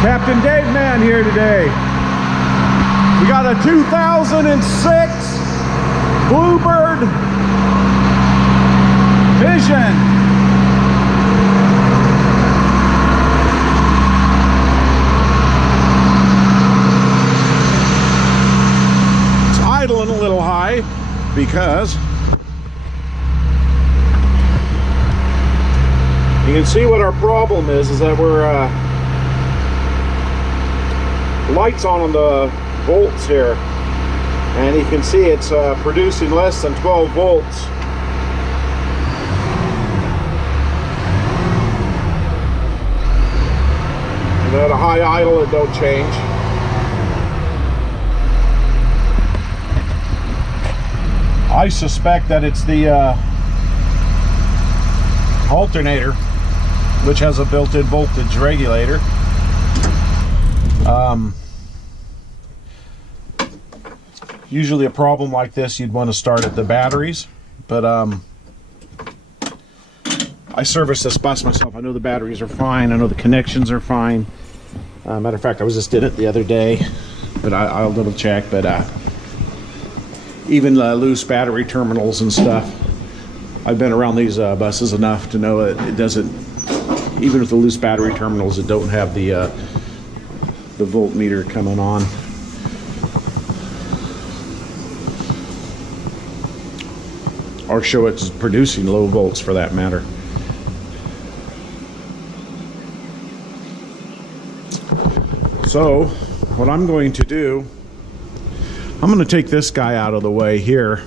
Captain Dave Man here today. We got a 2006 Bluebird Vision. It's idling a little high because you can see what our problem is that we're lights on the volts here, and you can see it's producing less than 12 volts. And at a high idle it don't change. I suspect that it's the alternator, which has a built-in voltage regulator. Usually a problem like this you'd want to start at the batteries, but I service this bus myself. I know the batteries are fine. I know the connections are fine. Matter of fact, I was just in it the other day, but I'll double check. But even loose battery terminals and stuff, I've been around these buses enough to know it doesn't, even with the loose battery terminals, it don't have the voltmeter coming on. Or show it's producing low volts for that matter. So what I'm going to do, I'm going to take this guy out of the way here.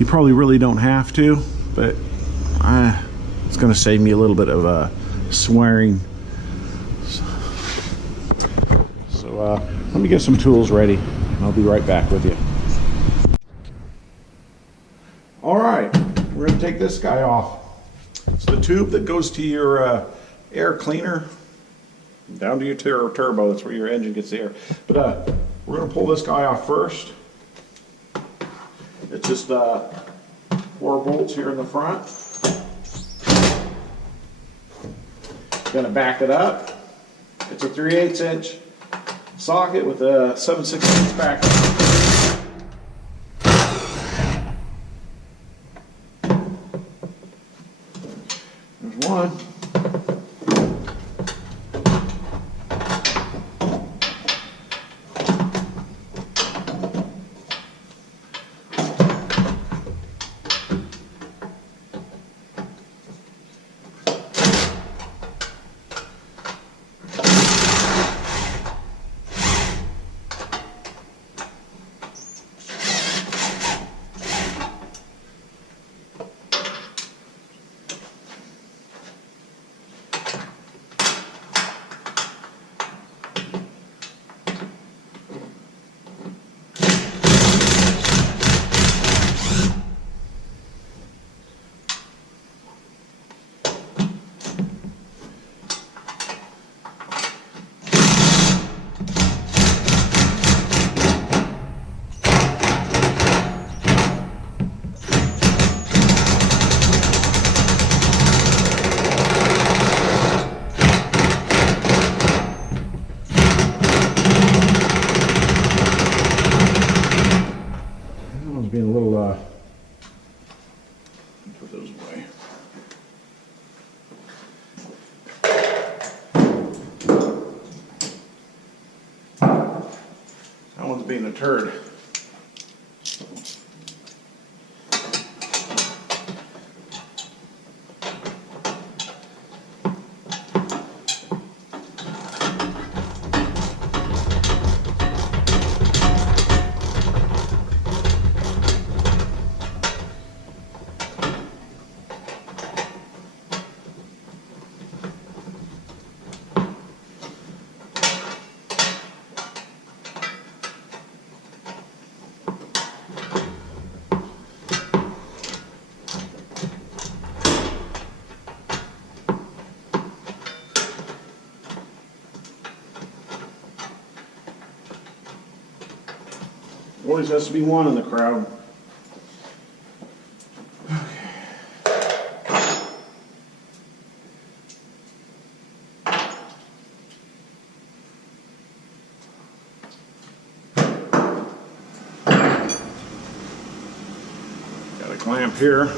You probably really don't have to, but it's going to save me a little bit of swearing. So let me get some tools ready and I'll be right back with you. All right, we're going to take this guy off. It's the tube that goes to your air cleaner down to your turbo. That's where your engine gets the air. But we're going to pull this guy off first. It's just 4 volts here in the front. Going to back it up. It's a 3/8 inch socket with a 7/16 back. There's one. Being a little put those away. That one's being a turd. Always has to be one in the crowd. clamp here.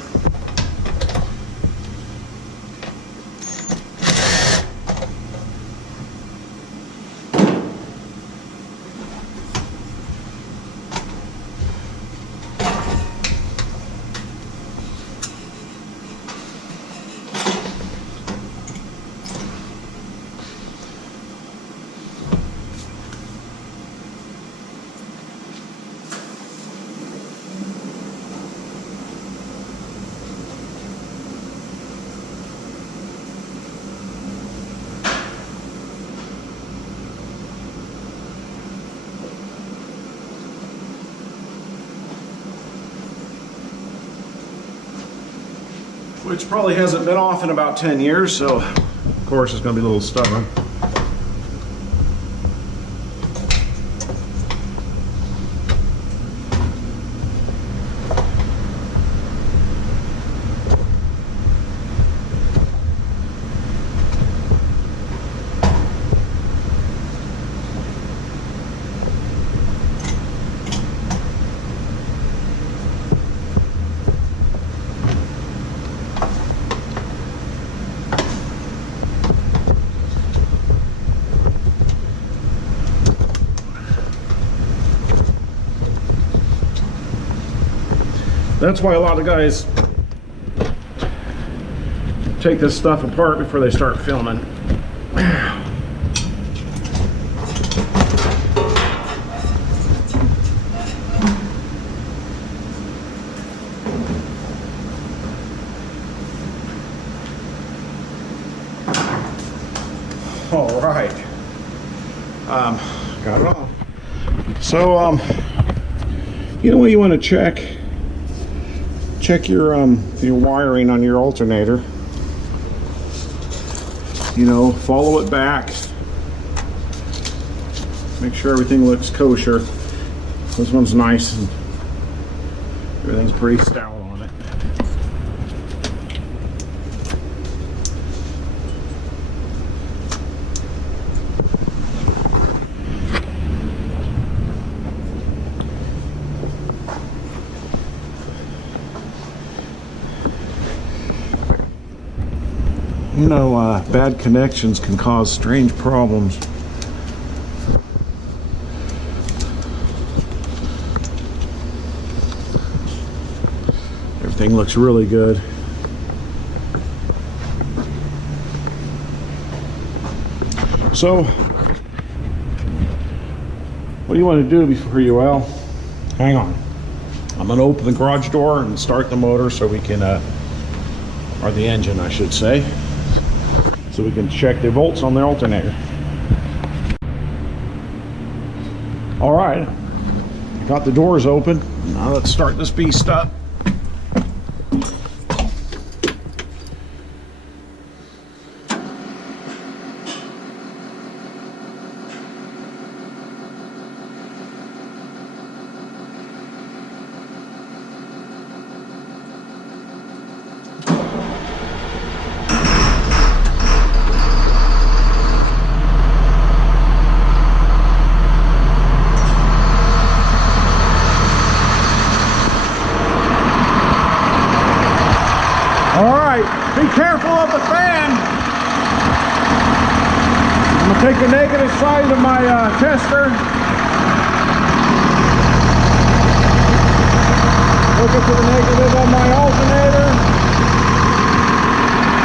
Which probably hasn't been off in about 10 years, so of course it's going to be a little stubborn. That's why a lot of guys take this stuff apart before they start filming. All right, got it off. So, you know what you want to check your wiring on your alternator. You know, follow it back. Make sure everything looks kosher. This one's nice and everything's pretty stout on it. You know, bad connections can cause strange problems. Everything looks really good. So, what do you want to do before you, well, hang on. I'm going to open the garage door and start the motor so we can, or the engine I should say, so we can check the volts on the alternator. All right, got the doors open. Now let's start this beast up. Be careful of the fan. I'm going to take the negative side of my tester. Hook it to the negative on my alternator.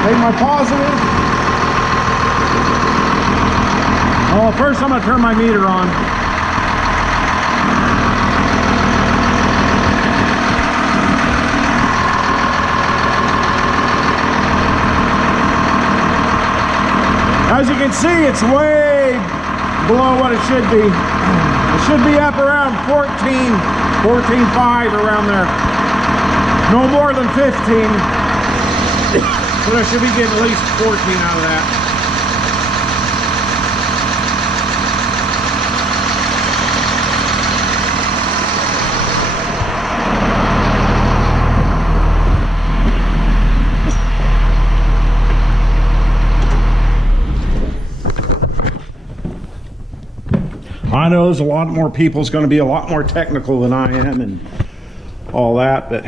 Take my positive. Oh, first I'm going to turn my meter on. As you can see, it's way below what it should be. It should be up around 14.5 around there. No more than 15. But I should be getting at least 14 out of that. I know there's a lot more people's going to be a lot more technical than I am and all that, but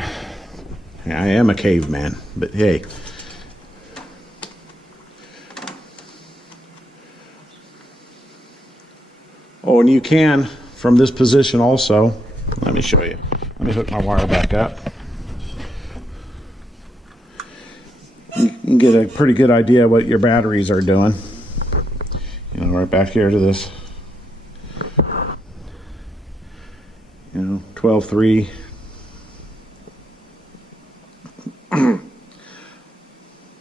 I am a caveman, but hey. Oh, and you can, from this position also, let me show you. Let me hook my wire back up. You can get a pretty good idea what your batteries are doing. You know, right back here to this, 12.3.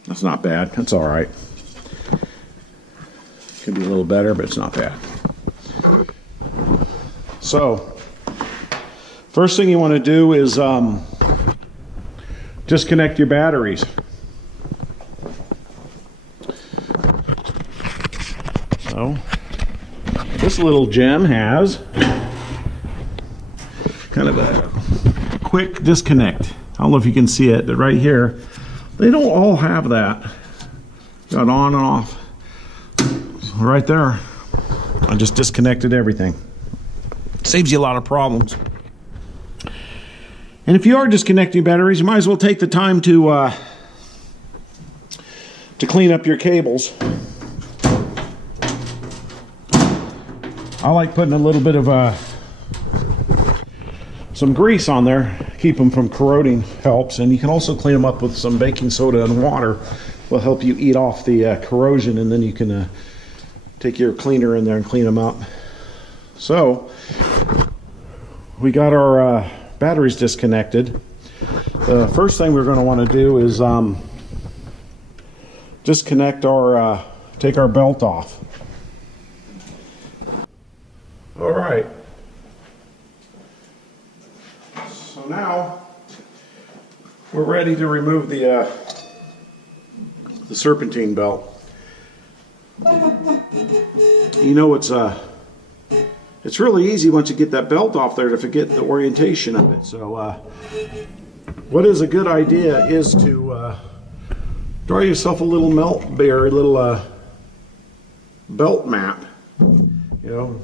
That's not bad. That's all right. Could be a little better, but it's not bad. So, first thing you want to do is disconnect your batteries. So, this little gem has kind of a quick disconnect. I don't know if you can see it, but right here, they don't all have that. Got on and off. So right there, I just disconnected everything. Saves you a lot of problems. And if you are disconnecting batteries, you might as well take the time to clean up your cables. I like putting a little bit of some grease on there, keep them from corroding, helps. And you can also clean them up with some baking soda and water. Will help you eat off the corrosion, and then you can take your cleaner in there and clean them up. So we got our batteries disconnected. The first thing we're going to want to do is disconnect our take our belt off. All right. So now we're ready to remove the serpentine belt. You know, it's really easy once you get that belt off there to forget the orientation of it. So what is a good idea is to draw yourself a little belt map. You know,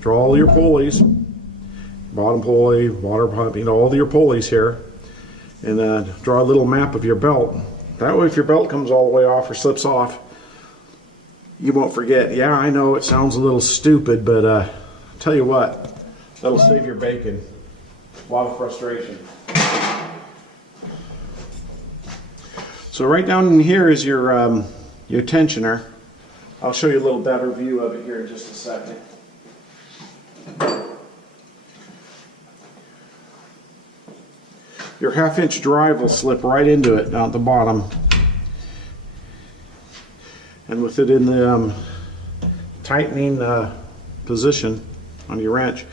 draw all your pulleys, bottom pulley, water pump, all your pulleys here, and draw a little map of your belt. That way if your belt comes all the way off or slips off, you won't forget. Yeah, I know it sounds a little stupid, but I'll tell you what, that'll save your bacon. A lot of frustration. So right down in here is your tensioner. I'll show you a little better view of it here in just a second. Your 1/2-inch drive will slip right into it down at the bottom. And with it in the tightening position on your wrench,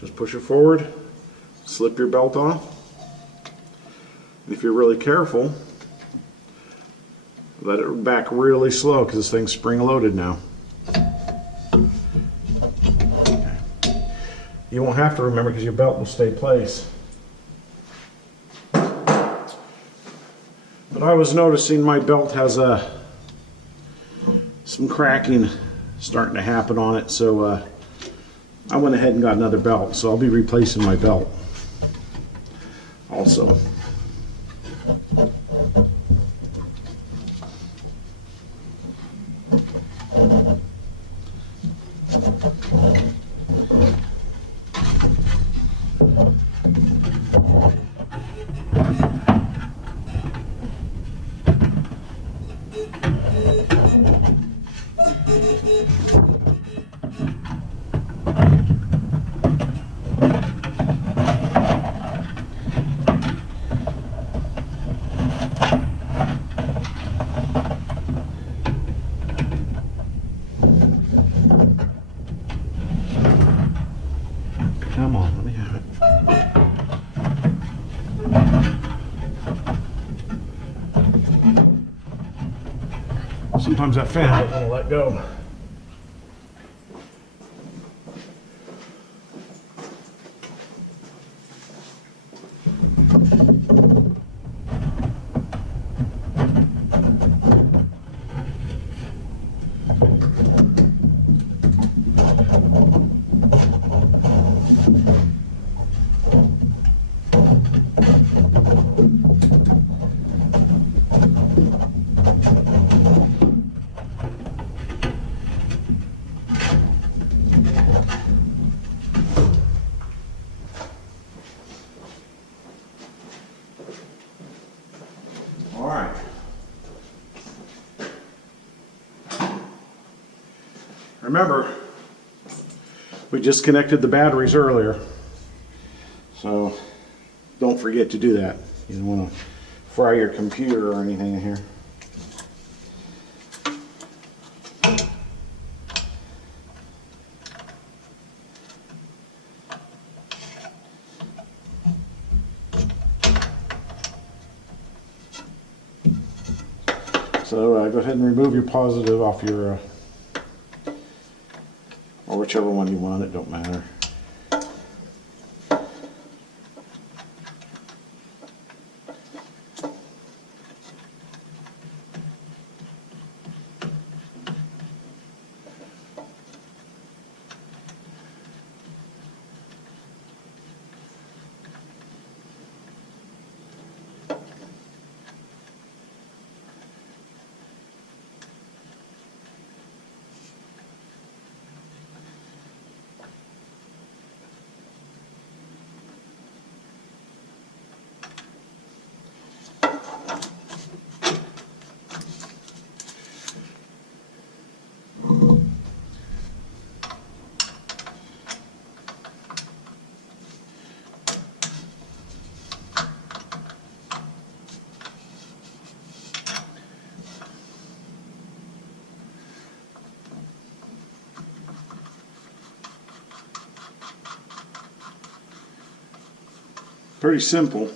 just push it forward, slip your belt off. And if you're really careful, let it back really slow because this thing's spring loaded now. You won't have to remember because your belt will stay placed. But I was noticing my belt has some cracking starting to happen on it, so I went ahead and got another belt. So I'll be replacing my belt also. Come on, let me have it. Sometimes that fan doesn't want to let go. Remember, we just connected the batteries earlier, so don't forget to do that. You don't want to fry your computer or anything in here. So go ahead and remove your positive off your, or whichever one you want, it don't matter. Pretty simple.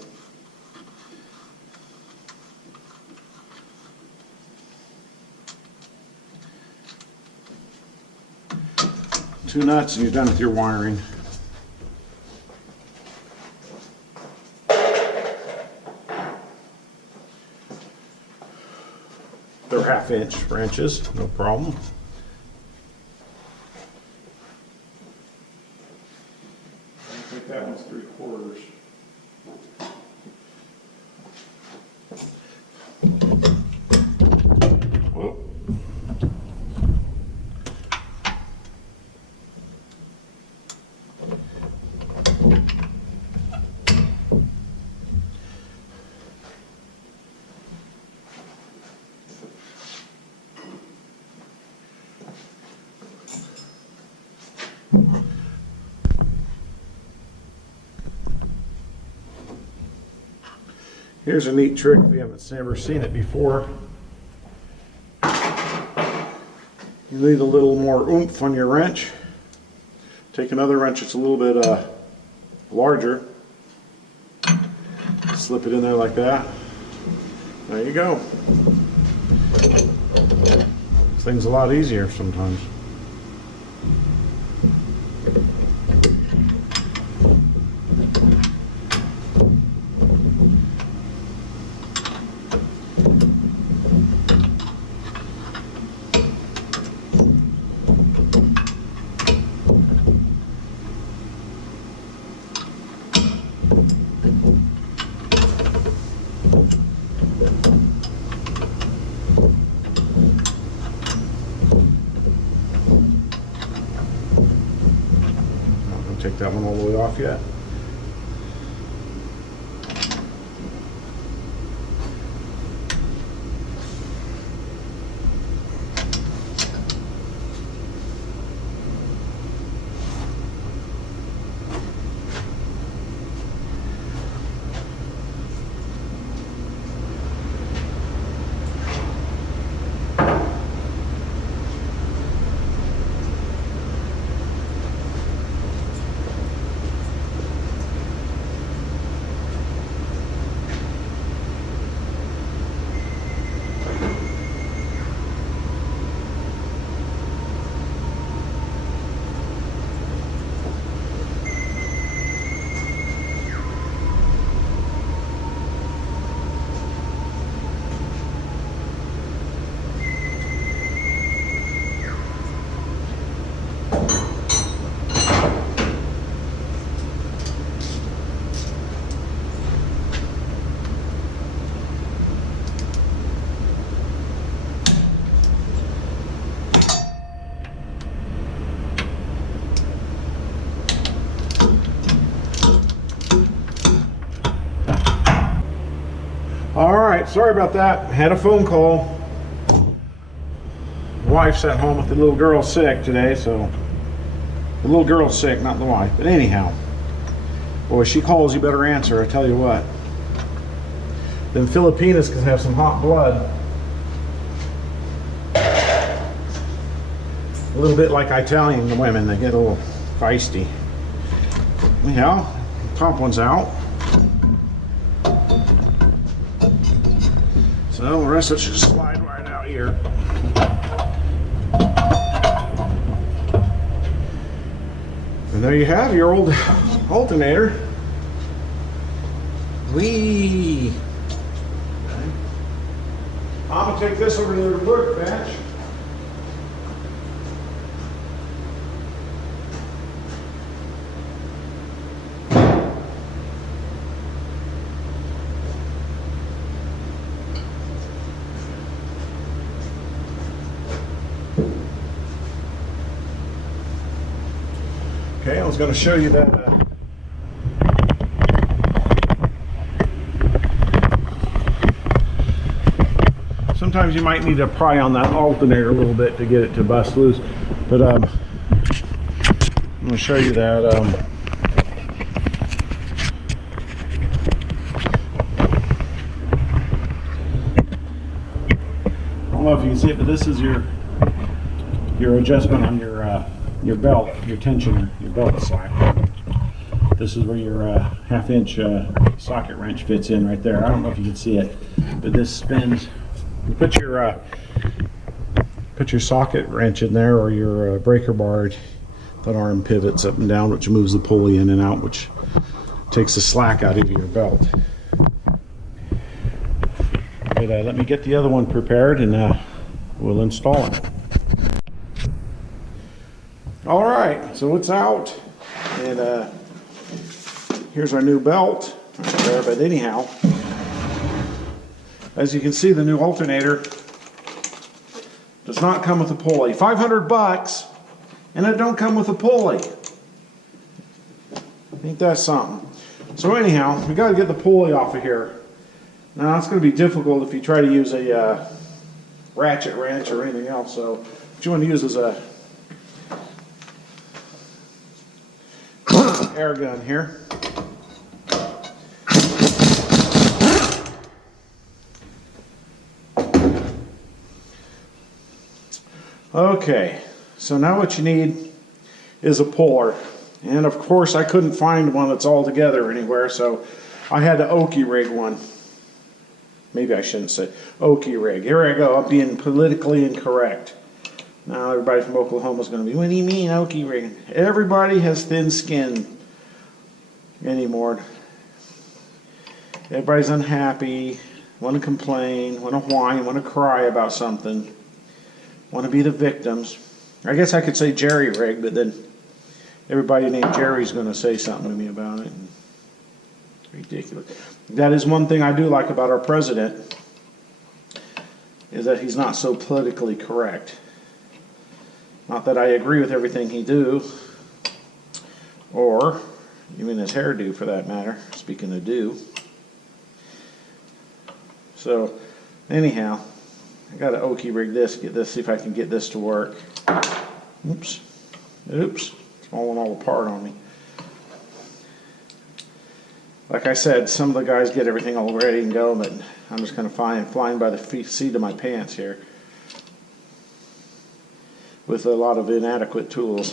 Two nuts and you're done with your wiring. They're 1/2 inch wrenches, no problem. I think that one's 3/4. Whoa. Here's a neat trick if you haven't ever seen it before. You need a little more oomph on your wrench. Take another wrench that's a little bit larger. Slip it in there like that. There you go. Things a lot easier sometimes. Take that one all the way off yet. All right, sorry about that. Had a phone call. wife's at home with the little girl sick today, so the little girl's sick, not the wife. But anyhow, boy, she calls, you better answer, I tell you what. Them Filipinas can have some hot blood. A little bit like Italian women, they get a little feisty. Anyhow, top one's out. So the rest of it should slide right out here. And there you have your old alternator. Whee! Okay. I'm gonna take this over to the workbench. Okay, I was going to show you that sometimes you might need to pry on that alternator a little bit to get it to bust loose, but I'm going to show you that I don't know if you can see it, but this is your adjustment on your belt, your tensioner, your belt slack. This is where your half-inch socket wrench fits in right there. I don't know if you can see it, but this spins. You put your socket wrench in there, or your breaker bar. That arm pivots up and down, which moves the pulley in and out, which takes the slack out of your belt. But let me get the other one prepared, and we'll install it. All right, so it's out, and here's our new belt right there. But anyhow, as you can see, the new alternator does not come with a pulley. $500, and it don't come with a pulley. Ain't that something? So anyhow, we got to get the pulley off of here. Now it's going to be difficult if you try to use a ratchet wrench or anything else. So what you want to use is a air gun here. Okay, so now what you need is a puller, and of course I couldn't find one that's all together anywhere, so I had to Okie rig one. Maybe I shouldn't say Okie rig. Here I go, I'm being politically incorrect. Now everybody from Oklahoma is going to be, what do you mean Okie rigging? Everybody has thin skin anymore. Everybody's unhappy, want to complain, want to whine, want to cry about something, want to be the victims. I guess I could say jerry rig, but then everybody named Jerry's going to say something to me about it. Ridiculous. That is one thing I do like about our president, is that he's not so politically correct. Not that I agree with everything he do, or even his hairdo for that matter, speaking of do. So, anyhow, I got to Okie rig this, see if I can get this to work. Oops. Oops. It's falling all apart on me. Like I said, some of the guys get everything all ready and go, but I'm just kind of flying by the seat of my pants here with a lot of inadequate tools.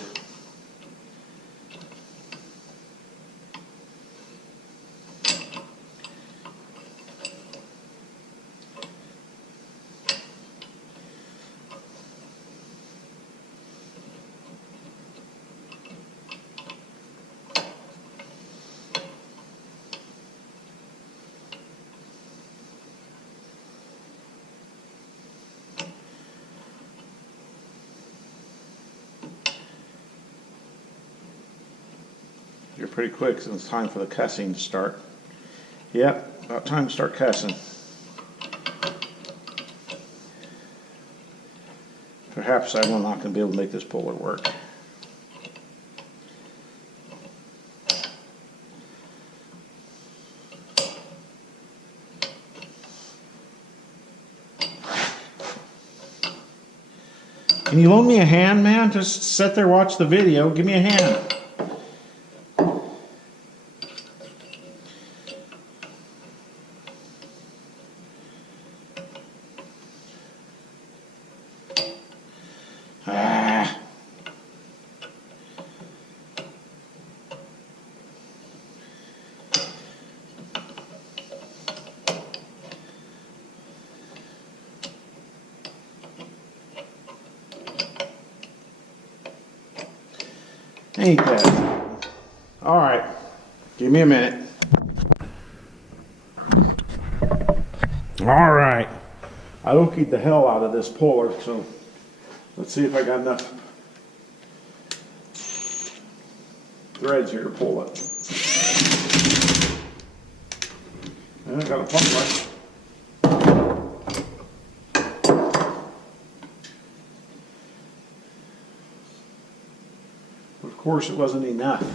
You're pretty quick, since it's time for the cussing to start. Yep, about time to start cussing. Perhaps I'm not going to be able to make this puller work. Can you loan me a hand, man? Just sit there, watch the video. Give me a hand. Ah. Ain't that? All right, give me a minute. All right, I okeyed the hell out of this puller, so let's see if I got enough threads here to pull it. And I got a pump light. Of course, it wasn't enough.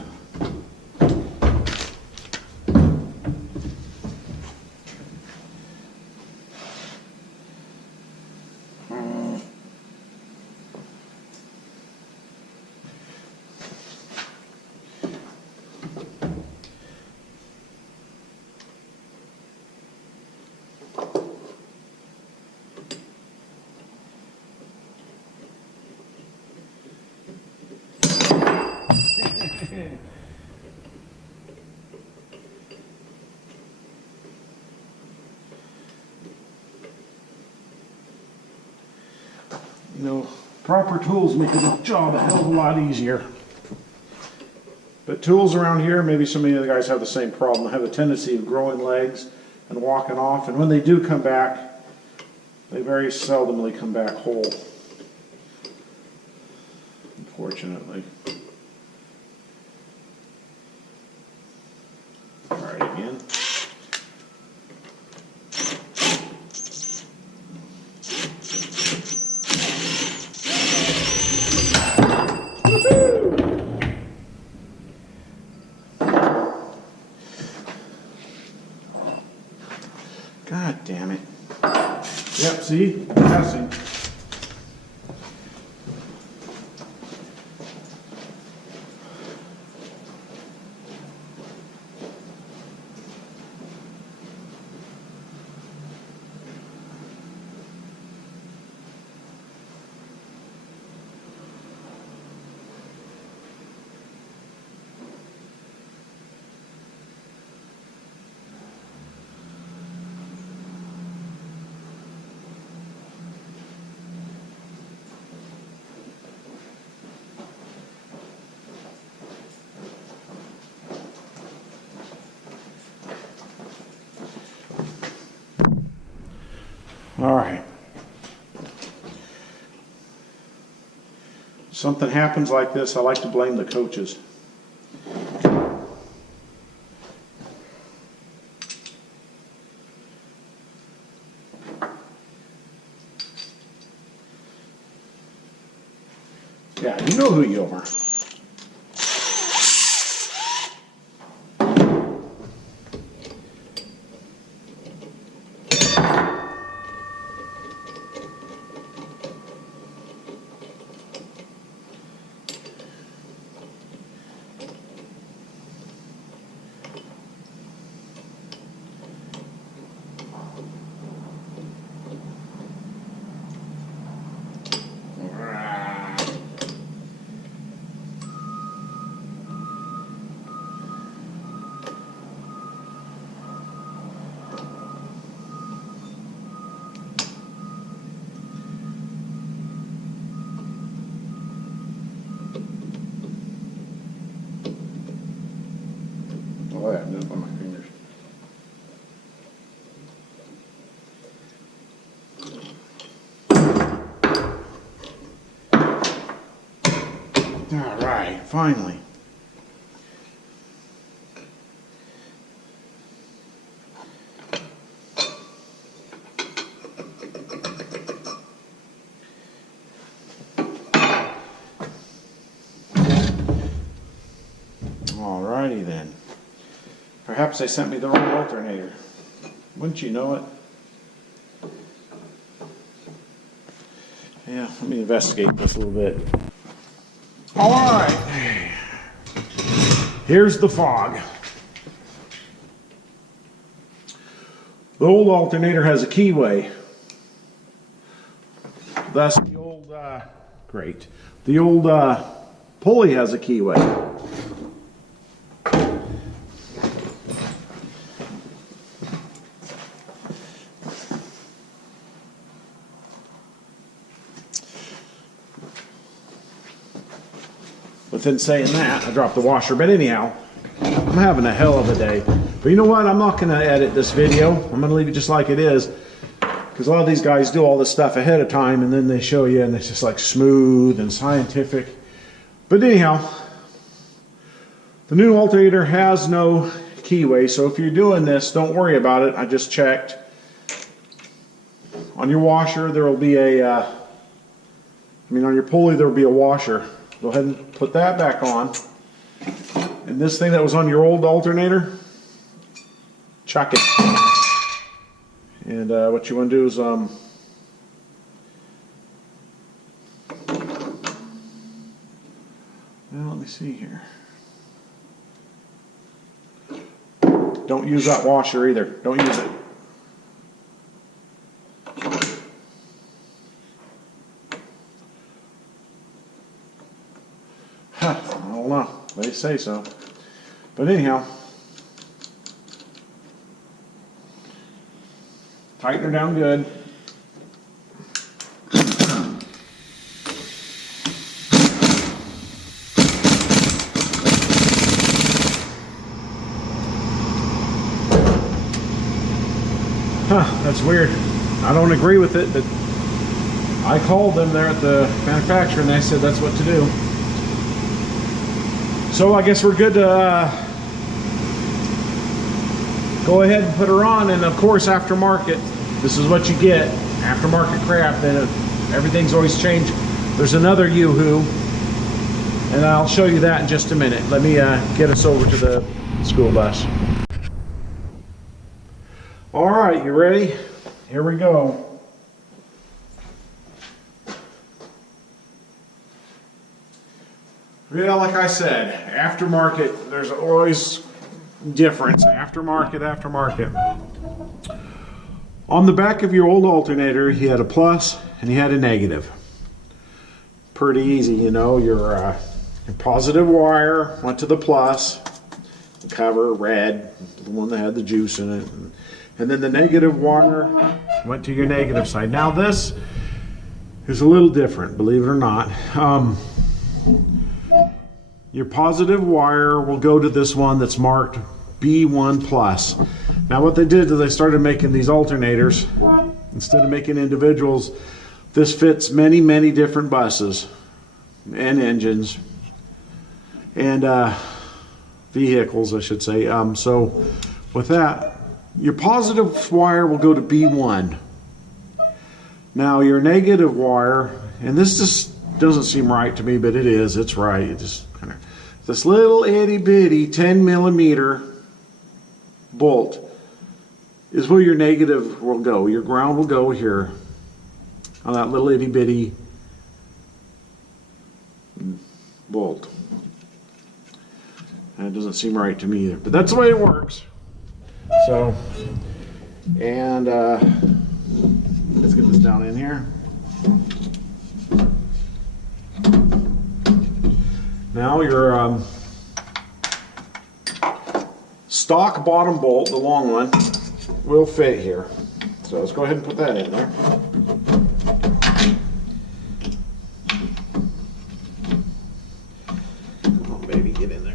You know, proper tools make the job a hell of a lot easier. But tools around here, maybe some of the other guys have the same problem. They have a tendency of growing legs and walking off. And when they do come back, they very seldomly come back whole, unfortunately. All right, again. God damn it. Yep, see? Passing. All right. Something happens like this, I like to blame the coaches. Yeah, you know who you are. Oh yeah, I'm doing it by my fingers. All right, finally. Alrighty then. Perhaps they sent me the wrong alternator. Wouldn't you know it? Yeah. let me investigate this a little bit. All right. Here's the fog. The old alternator has a keyway. That's the old, great. The old pulley has a keyway. Within saying that, I dropped the washer, but anyhow, I'm having a hell of a day. But you know what? I'm not going to edit this video. I'm going to leave it just like it is. Because a lot of these guys do all this stuff ahead of time and then they show you and it's just like smooth and scientific. But anyhow, the new alternator has no keyway. So if you're doing this, don't worry about it. I just checked. On your washer, there will be on your pulley, there will be a washer. Go ahead and put that back on. And this thing that was on your old alternator, chuck it. And what you want to do is, well, let me see here. Don't use that washer either. Don't use it. I don't know. They say so. But anyhow, tighten her down good. That's weird. I don't agree with it, but I called them there at the manufacturer and they said that's what to do. So I guess we're good to go ahead and put her on, and of course aftermarket, this is what you get. Aftermarket crap, and everything's always changed. There's another Yoo-hoo, and I'll show you that in just a minute. Let me get us over to the school bus. All right, you ready? Here we go. Yeah, like I said, aftermarket, there's always difference. Aftermarket. On the back of your old alternator, he had a plus and he had a negative. Pretty easy, you know. Your positive wire went to the plus, the cover red, the one that had the juice in it, and then the negative wire went to your negative side. Now this is a little different, believe it or not. Your positive wire will go to this one that's marked B1 plus. Now what they did is they started making these alternators. Instead of making individuals, this fits many, many different buses and engines and vehicles, I should say. So with that, your positive wire will go to B1. Now your negative wire, and this just doesn't seem right to me, but it is, it's right. It just kind of, this little itty bitty 10 millimeter bolt is where your negative will go. Your ground will go here on that little itty bitty bolt. That doesn't seem right to me either, but that's the way it works. So, and let's get this down in here. Now your stock bottom bolt, the long one, will fit here. So let's go ahead and put that in there. Oh baby, get in there.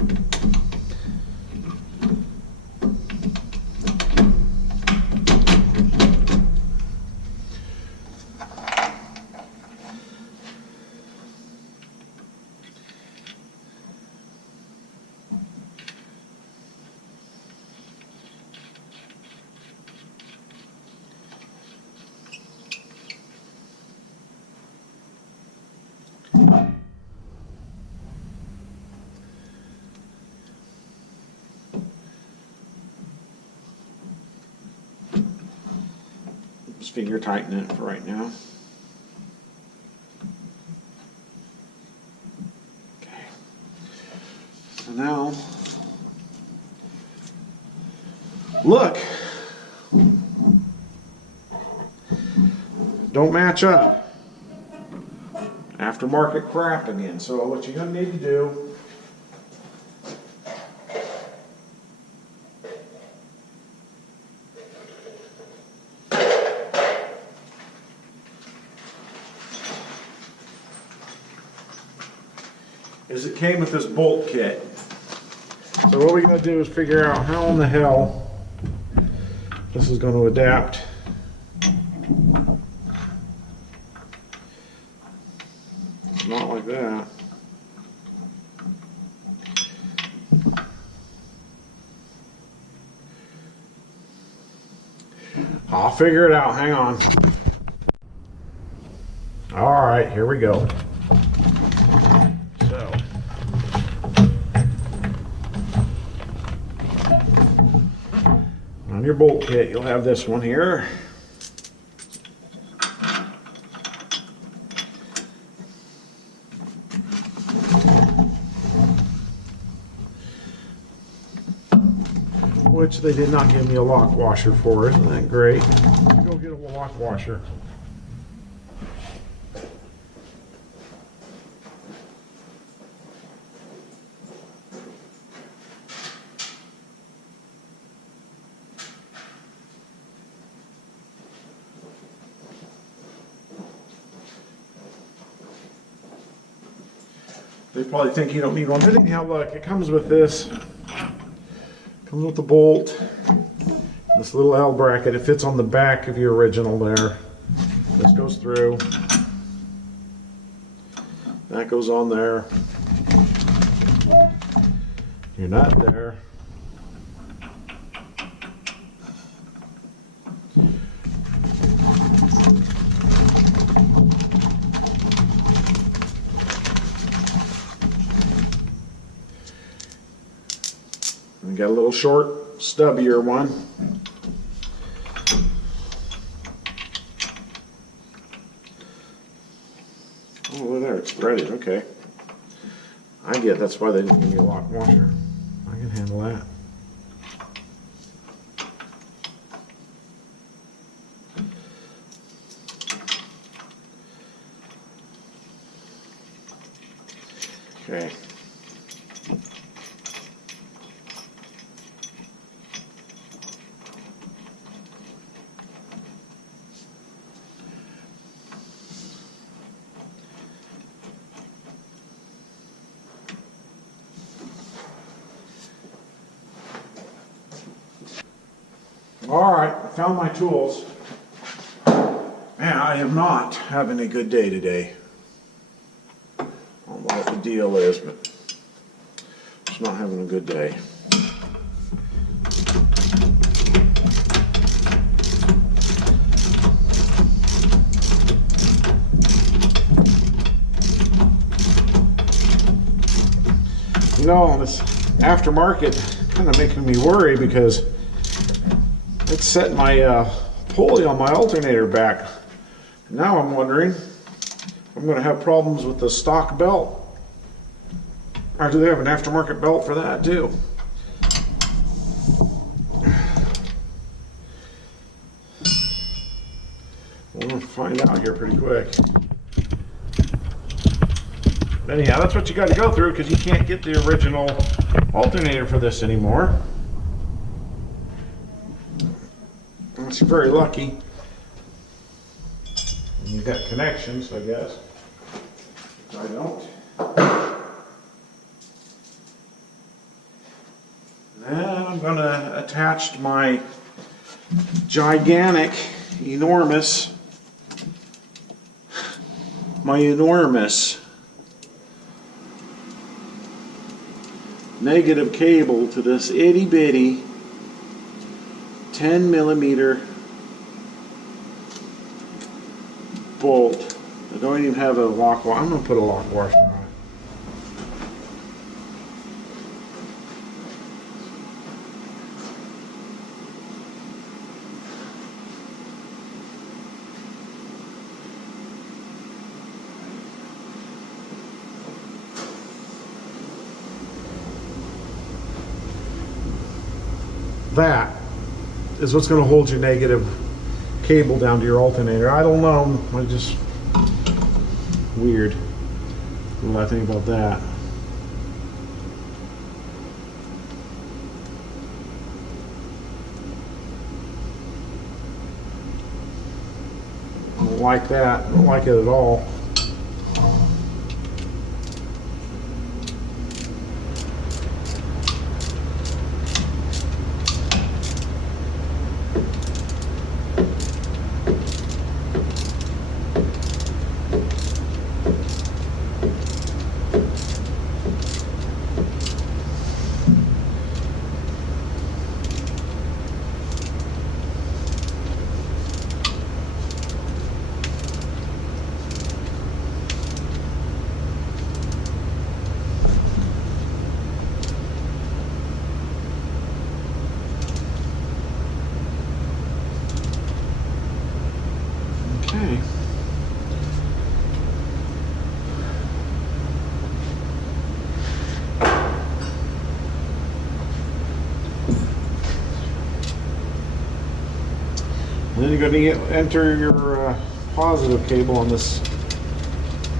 Just finger tighten it for right now. So now, look, don't match up. Aftermarket crap again. So what you're going to need to do is it came with this bolt kit. So what we're going to do is figure out how in the hell this is going to adapt. It's not like that. I'll figure it out. Hang on. All right, here we go. So, on your bolt kit, you'll have this one here. Which they did not give me a lock washer for. Isn't that great? Go get a lock washer. They probably think you don't need one, but anyhow, look, it comes with this. Comes with the bolt, this little L bracket. It fits on the back of your original there. This goes through. That goes on there. Your nut there. We got a little short, stubbier one. Oh, look there, it's threaded. Okay. I get that's why they didn't give me a lock washer. I can handle that. Okay. All right, I found my tools. Man, I am not having a good day today. I don't know what the deal is, but just not having a good day. You know, this aftermarket kind of making me worry because it's setting my pulley on my alternator back. Now I'm wondering if I'm going to have problems with the stock belt. Or do they have an aftermarket belt for that too? We're going to find out here pretty quick. But anyhow, that's what you got to go through because you can't get the original alternator for this anymore. Unless you're very lucky. And you've got connections, I guess. I don't. Then I'm going to attach my gigantic, enormous negative cable to this itty bitty 10mm bolt. I don't even have a lock washer. I'm going to put a lock washer on it. that is what's going to hold your negative cable down to your alternator. I don't know. I just weird. What do I think about that? I don't like that. I don't like it at all. Okay. And then you're going to enter your positive cable on this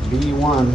B1.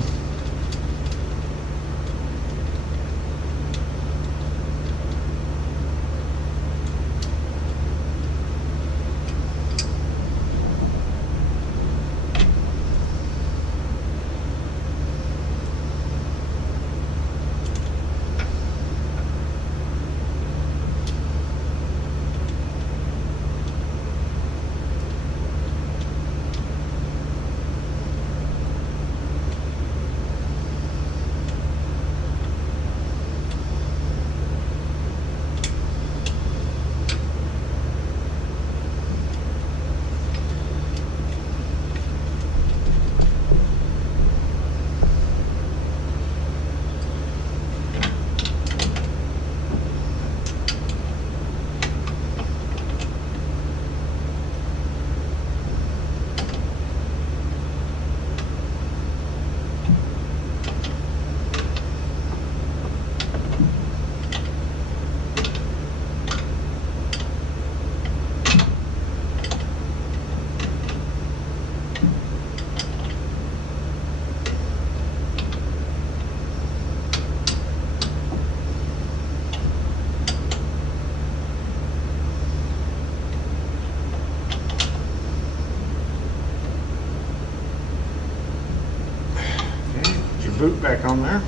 Boot back on there.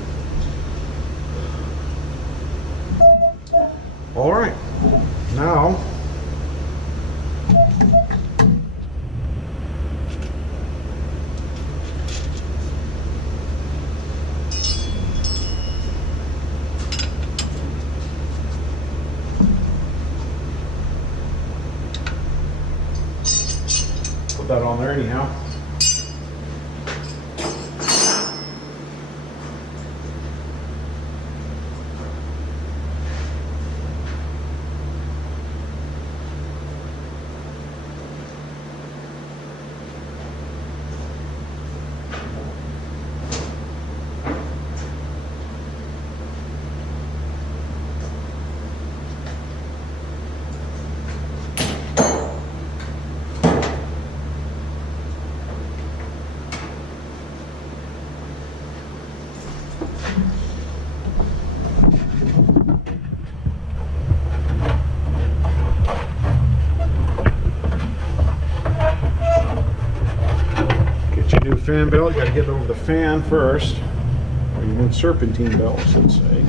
All right, now put that on there anyhow. Fan belt, you got to get over the fan first, or your new serpentine belt, I should say.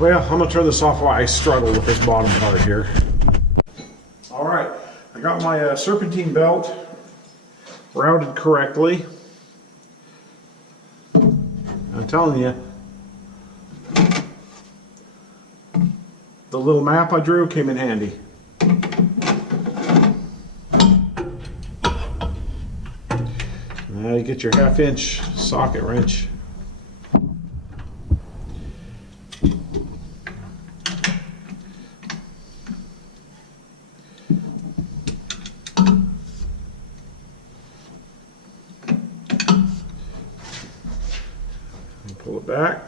Well, I'm gonna turn this off while I struggle with this bottom part here. All right, I got my serpentine belt routed correctly. I'm telling you, the little map I drew came in handy. Now you get your 1/2-inch socket wrench. Pull it back,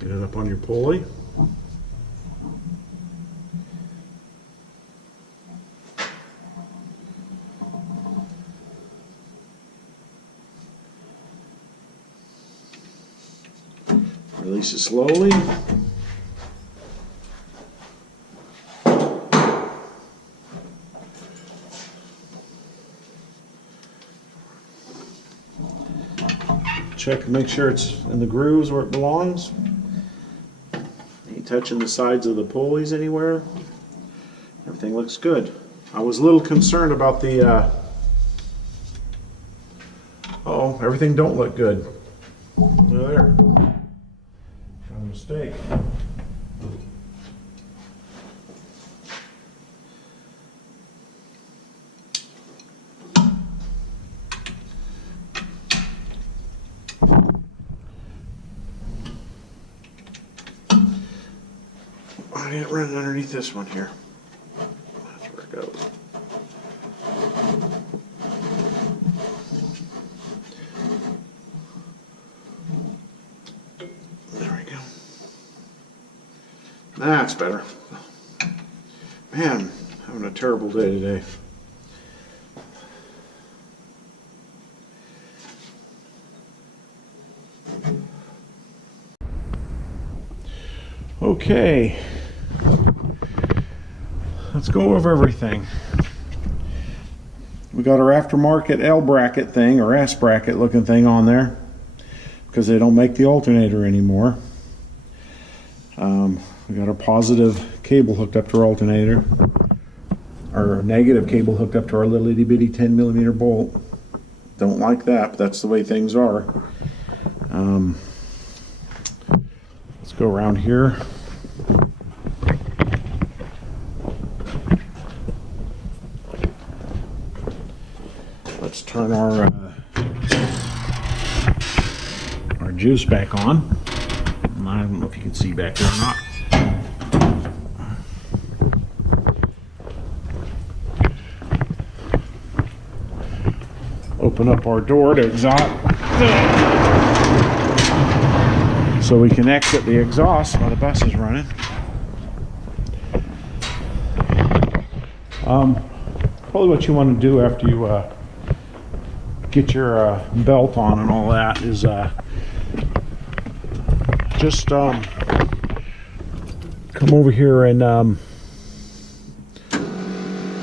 get it up on your pulley. Release it slowly. Check and make sure it's in the grooves where it belongs. Ain't touching the sides of the pulleys anywhere. Everything looks good. I was a little concerned about the uh-oh, everything don't look good. There. Got a mistake. I didn't run it underneath this one here. That's where it goes. There we go. That's better. Man, having a terrible day today. Okay. Let's go over everything. We got our aftermarket L bracket thing, or S bracket looking thing on there, because they don't make the alternator anymore. We got our positive cable hooked up to our alternator, our negative cable hooked up to our little itty bitty 10mm bolt. Don't like that, but that's the way things are. Let's go around here. Let's turn our juice back on. I don't know if you can see back there or not. Open up our door to exhaust, so we can exit the exhaust while the bus is running. Probably what you want to do after you get your belt on and all that is just come over here and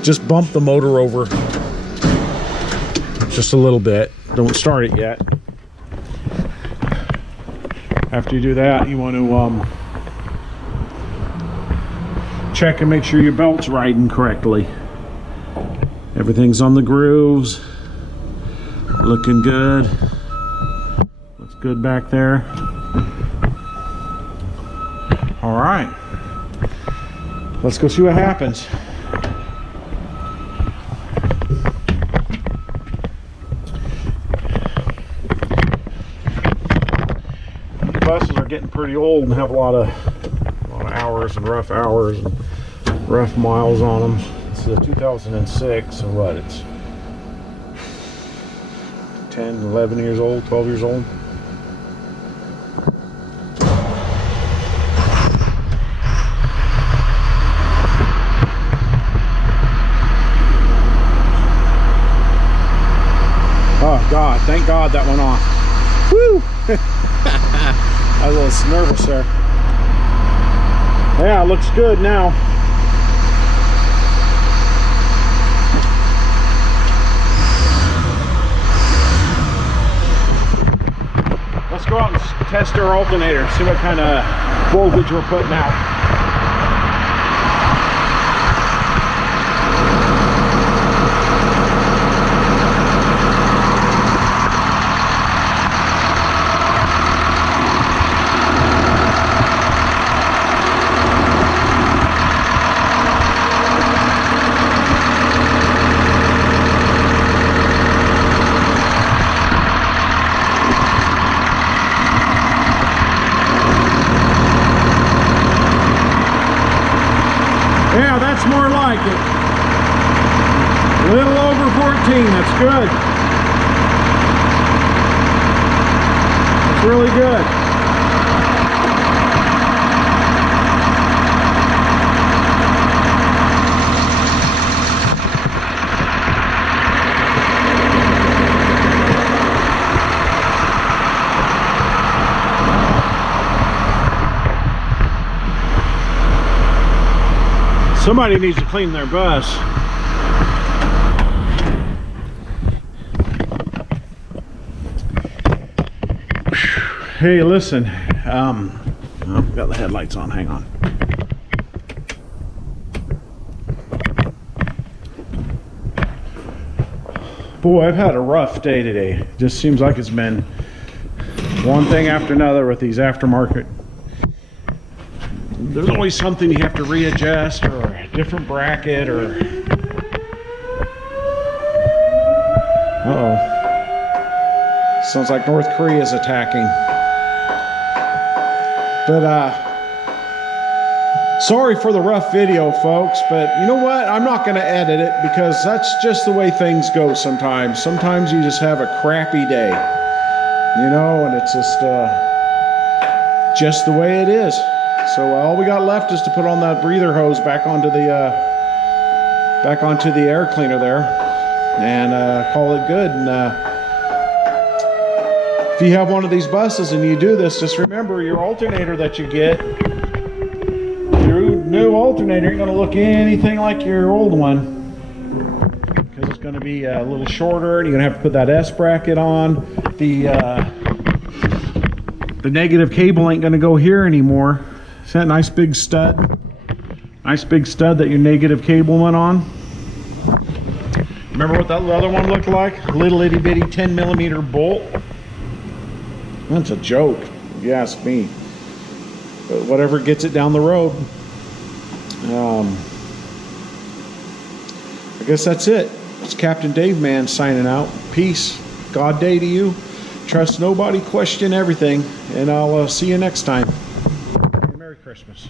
just bump the motor over just a little bit. Don't start it yet. After you do that, you want to check and make sure your belt's riding correctly. Everything's on the grooves. Looking good. Looks good back there. All right. Let's go see what happens. Buses are getting pretty old and have a lot of hours and rough miles on them. It's a 2006, so what? It's 10, 11 years old, 12 years old. Oh God, thank God that went off. Woo! I was a little nervous there. Yeah, it looks good now. let's go out and test our alternator, see what kind of voltage we're putting out. Yeah, that's more like it. A little over 14, that's good. That's really good. Somebody needs to clean their bus. Hey, listen. Oh, got the headlights on. Hang on. Boy, I've had a rough day today. Just seems like it's been one thing after another with these aftermarket. There's always something you have to readjust, or a different bracket, or... Uh-oh. Sounds like North Korea is attacking. But, sorry for the rough video, folks, but you know what? I'm not going to edit it, because that's just the way things go sometimes. Sometimes you just have a crappy day, you know, and it's just the way it is. So all we got left is to put on that breather hose back onto the air cleaner there, and call it good. And if you have one of these buses and you do this, just remember your alternator that you get, your new alternator ain't going to look anything like your old one, because it's going to be a little shorter, and you're going to have to put that S bracket on. The negative cable ain't going to go here anymore. See that nice big stud? Nice big stud that your negative cable went on. Remember what that other one looked like? A little itty bitty 10mm bolt. That's a joke, if you ask me. But whatever gets it down the road. I guess that's it. It's Captain Dave Man signing out. Peace. God day to you. Trust nobody, question everything. And I'll see you next time. Merry Christmas.